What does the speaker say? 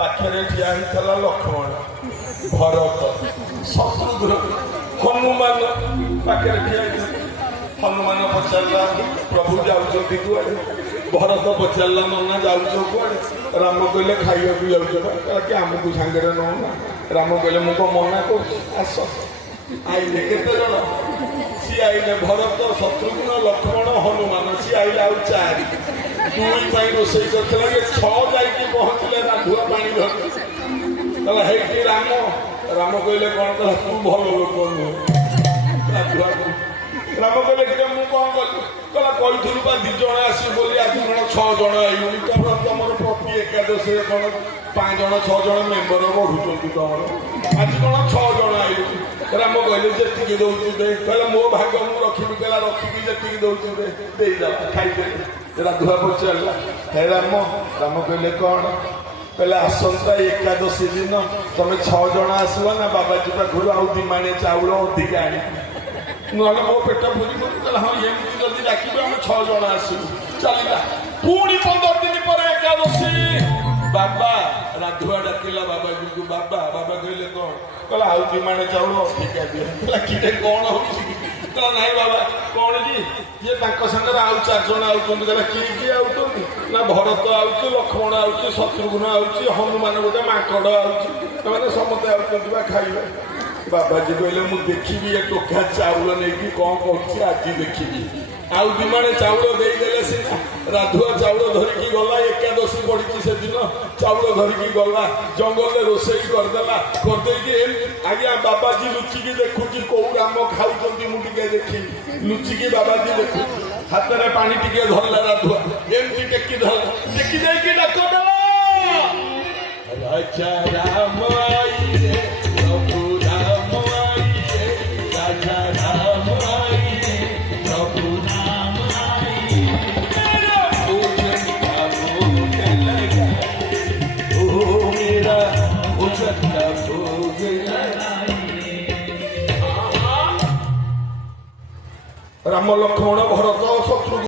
ପାଖରେ ଠିଆ ହେଇଥିଲା ଲକ୍ଷ୍ମଣ, ଭରତ, ଶତ୍ରୁଘ୍ନ, ହନୁମାନ ପାଖରେ ଠିଆ ହେଇଥିଲା। ହନୁମାନ ପଚାରିଲା ପ୍ରଭୁ ଯାଉଛନ୍ତି କୁଆଡେ? ଭରତ ପଚାରିଲା ନନା ଯାଉଛ କୁଆଡେ? ରାମ କହିଲେ ଖାଇବାକୁ ଯାଉଛ କି ଆମକୁ ସାଙ୍ଗରେ ନଉନା? ରାମ କହିଲେ ମୁଁ କଣ ମନା କରୁଛି, ଆସ। ଆଇଲେ କେତେ ଜଣ? ସିଏ ଆଇଲେ ଭରତ, ଶତ୍ରୁଘ୍ନ, ଲକ୍ଷ୍ମଣ, ହନୁମାନ। ସିଏ ଆଇଲେ ଆଉ 4। 2 ପାଇଁ ରୋଷେଇ କରିଥିଲା, ଇଏ 6 ଯାଇକି ପହଞ୍ଚିଲେ ରାଧୁଆ ପାଣି ଧରି। ତାହେଲେ ହେଇଠି ରାମ। ରାମ କହିଲେ କଣ କଲା? ତୁ ଭଲ ଲୋକ ନୁହେଁ। ରାଧୁଆ ରାମ କହିଲେ କି ମୁଁ କଣ କଲି? କହିଲା କହିଥିଲୁ ବା 2 ଜଣ ଆସିବୁ ବୋଲି, ଆଜି କଣ 6 ଜଣ ଆଇଲୁଣି? କାରଣ ତମର ପ୍ରତି ଏକାଦଶୀରେ କଣ 5 ଜଣ 6 ଜଣ ମେମ୍ବର ବଢୁଛନ୍ତି ତମର, ଆଜି କଣ 6 ଜଣ ଆଇଲୁଣି? ରାମ କହିଲେ ଯେତିକି ଦଉଛି ଦେ। କହିଲେ ମୋ ଭାଗ ମୁଁ ରଖିବି। କହିଲା ରଖିବି, ଯେତିକି ଦଉଛି ଦେ, ଦେଇଦେବା ଖାଇଦେବେ। ରାଧୁଆ ପଚାରିଲା ହେ ରାମ। ରାମ କହିଲେ କଣ? କହିଲେ ଆସନ୍ତା ଏକାଦଶୀ ଦିନ ତମେ 6 ଜଣ ଆସିବ ନା ବାବାଜୀ ପାଖରୁ ଆଉ 2 ମାଣେ ଚାଉଳ ଅଧିକା ଆଣିବ, ନହେଲେ ମୋ ପେଟ ପୁରିବ। କହିଲା ହଁ ଏମିତି ଯଦି ଡାକିବେ ଆମେ 6 ଜଣ ଆସିବୁ। ଚାଲିଲା। ପୁଣି 15 ଦିନ ପରେ ଏକାଦଶୀ। ବାବା ରାଧୁଆ ଡାକିଲା ବାବାଜୀକୁ। ବାବା। ବାବା କହିଲେ କଣ? କହିଲା ଆଉ 2 ମାଣେ ଚାଉଳ ଅଧିକା ଦିଅ। କହିଲା କିରେ କଣ ହଉଛି? କହିଲା ନାଇଁ ବାବା କଣ କି ଇଏ ତାଙ୍କ ସାଙ୍ଗରେ ଆଉ 4 ଜଣ ଆଉଛନ୍ତି। କହିଲା କିଏ ଆଉଛନ୍ତି? ନା ଭରତ ଆଉଛି, ଲକ୍ଷ୍ମଣ ଆଉଛି, ଶତ୍ରୁଘ୍ନ ଆଉଛି, ହନୁମାନ ଗୋଟେ ମାଙ୍କଡ ଆଉଛି, ସେମାନେ ସମସ୍ତେ ଆଉଛନ୍ତି ବା ଖାଇବେ। ବାବାଜୀ କହିଲେ ମୁଁ ଦେଖିବି ଏ ଟୋକା ଚାଉଳ ନେଇକି କଣ କରୁଛି, ଆଜି ଦେଖିବି। ଆଉ 2 ମାଣେ ଚାଉଳ ଦେଇଦେଲେ ସିନା। ରାଧୁଆ ଚାଉଳ ଧରିକି ଗଲା, ଏକାଦଶୀ ପଡିଛି ସେଦିନ। ଚାଉଳ ଧରିକି ଗଲା, ଜଙ୍ଗଲରେ ରୋଷେଇ କରିଦେଲା। କରିଦେଇକି ଆଜ୍ଞା ବାବାଜୀ ଲୁଚିକି ଦେଖୁଛି କୋଉ ରାମ ଖାଉଛନ୍ତି ମୁଁ ଟିକେ ଦେଖିବି। ଲୁଚିକି ବାବାଜୀ ଦେଖୁଛି, ହାତରେ ପାଣି ଟିକେ ଧରିଲା। ରାଧୁଆ ଏମିତି ଟେକି ଧରିଲା, ଟେକି ଦେଇକି ଡାକ ଦେଲା ରାଜା ରାମ ଆଇଲେ, ପ୍ରଭୁ ରାମ ଆଇଲେ, ରାଜା ରାମ ଆଇଲେ, ପ୍ରଭୁ ରାମ ଆଇଲେ, मेरा भोजन का भोग लगा, ओ मेरा भोजन का भोग लगाइए। राम लक्ष्मण